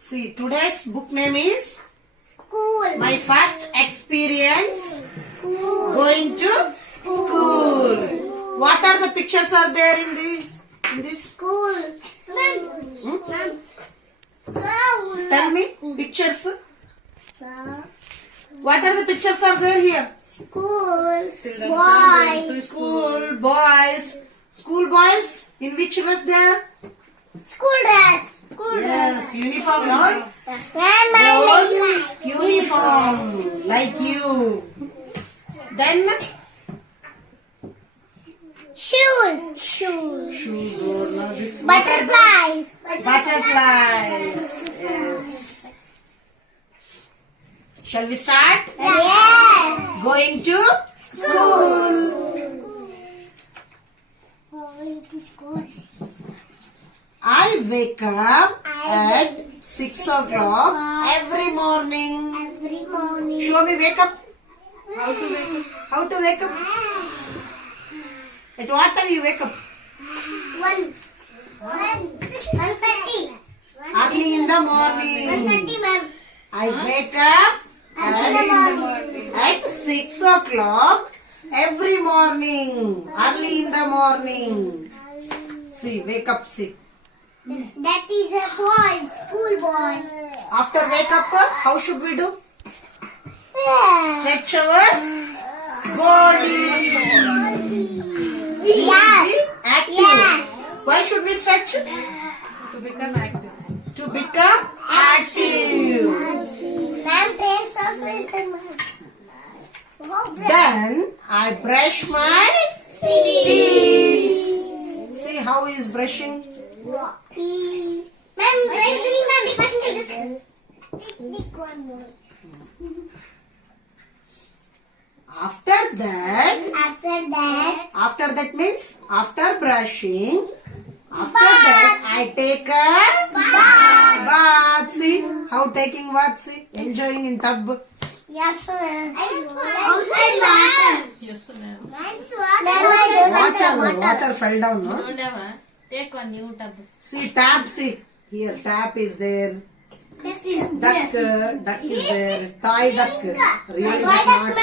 See, today's book name is School. My First Experience School. Going to School. What are the pictures are there in this? School. Tell me pictures. What are the pictures are there here? School. Children Boys. are going to school, boys. School boys, in which dress they are? School dress. School Yes, uniform, no? Grandma. They all uniform, like you. Then Shoes. Shoes. shoes or no, this Butterflies. Butterflies. Yes. Shall we start? Yes. Going to school. I wake up at 6 o'clock every morning. Every morning. Show me wake up. How to wake up? How to wake up? At what time you wake up? 1:30. Early in the morning. 1:30, ma'am. I wake up Early in the morning. at 6 o'clock every morning. Early in the morning. See, wake up, see. That is a boy. School boy. After wake up, how should we do? Stretch our body. Yeah. Be active. Yeah. Why should we stretch? To become active. To become active. Ma'am, parents also is the ma'am. Then I brush my teeth. See how he is brushing? Ma'am, brushing, ma'am. First take one more. After that After that, means after brushing, after that I take a bath. See how taking bath, see, enjoying in tub. yes, ma'am. Outside water. Yes, ma'am. Water fell down, no? Take one new tub. See tap, see here tap is there. Duck is there. Toy duck. Really but not.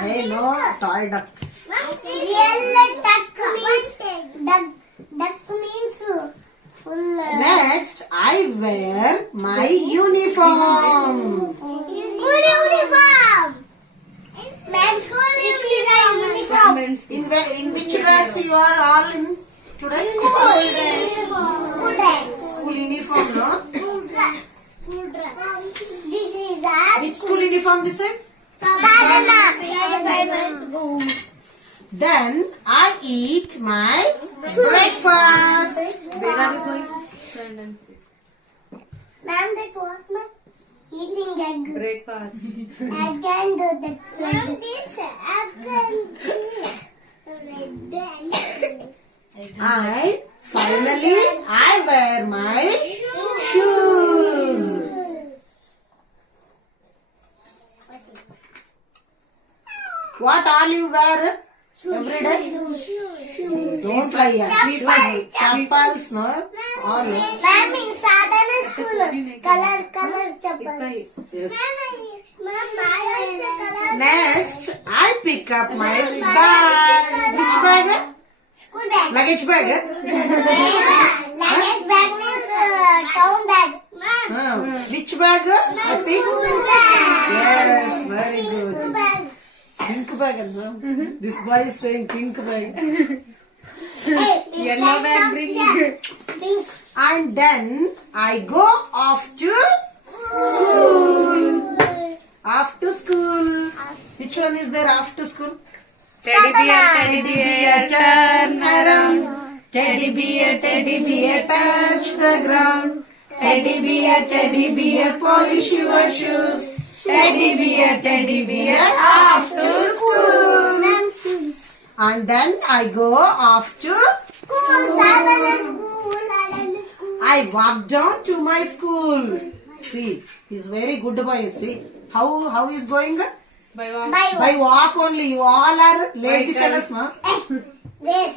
Hey, no, toy duck. Duck means full. Next, I wear my uniform. School uniform. Ma'am, school uniform. In which dress you are all in today? School dress. School uniform, no? School dress. This is a Which school uniform this is? sadhana. Then I eat my breakfast. Where are you going? Stand and sit. Ma'am, that what, ma'am? Eating egg. Breakfast. I can do that. Ma'am, this I can do. Finally I wear my shoes. What all you wear every day? Don't lie. Shoes, chappals, no? All. Ma'am, in sadhana school, color chappal. Yes. Ma'am, Maharashtra color. Next, I pick up my bag. Which bag? School bag. Luggage bag. Luggage bag means town bag. Which bag? I pick. School bag. Yes, very School good. bag. Pink bag, no? This boy is saying pink bag. Hey, Yellow bag bring. Pink. And then I go off to school. Off to school. Which one is there after school? Teddy bear, turn around. Teddy bear, touch the ground. Teddy bear, polish your shoes. Teddy bear, off to school. Ma'am, shoes. And then I go off to School, sadhana school. I walk down to my school. See, he's very good boy. See, how he's going? By one. By walk only. You all are lazy By fellas, no? Where?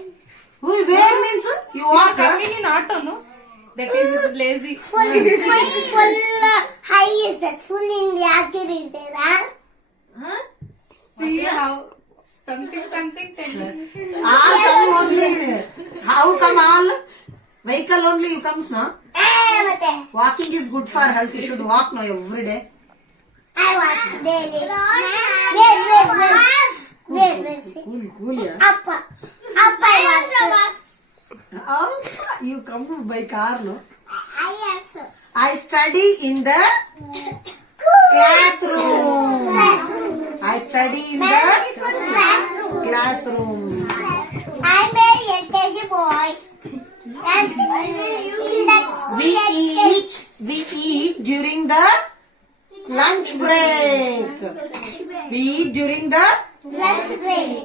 Where means you walk? Coming in auto, no? That is lazy. Full high is that? Full in Yagir is there, huh? See how something telling. All come only. How come all? Vehicle only you comes now. Mate. Walking is good for health. You should walk now every day. I watch daily. Wait. Cool, yeah. Up I watch. Oh, you come by car, no? I also. I study in the classroom. I study in the classroom. I'm a LKG boy. And in that school, We eat during the lunch break. We eat during the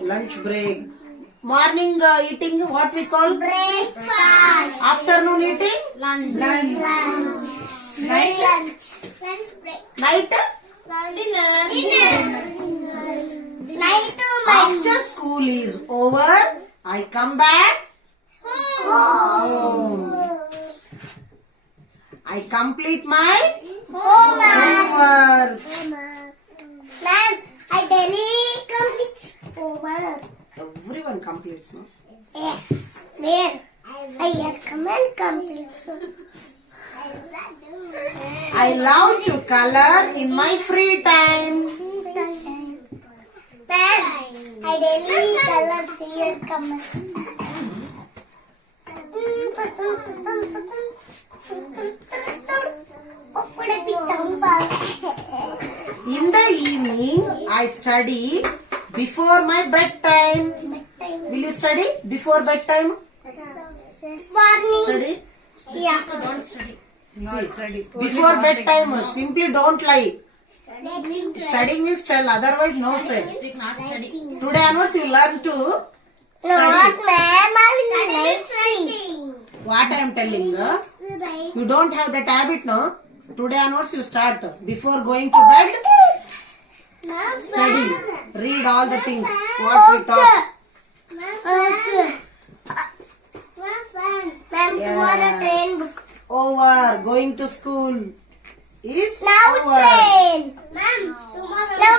lunch break. Morning eating, what we call? breakfast. Afternoon eating? Lunch. Night? Dinner. Night to my After school is over, I come back home. I complete my homework. Ma'am, I daily complete homework. Everyone completes, no? Yeah. Where? I have come and complete. I love to color in my free time. Ma'am, I daily color serious comment. In the evening, I study before my bedtime. Will you study before bedtime? Morning. Study Yeah. Not ready. before bedtime. Simply don't lie. Studying is tell, otherwise no say. Today onwards you learn to Not study. ma'am, I will night sleep. What I am telling, you don't have that habit, no? Today onwards you start. Before going to bed, study. Read all the things what we talk. Okay. Ma'am, tomorrow train book. Over. Going to school is Now over. train. Ma'am, tomorrow. Now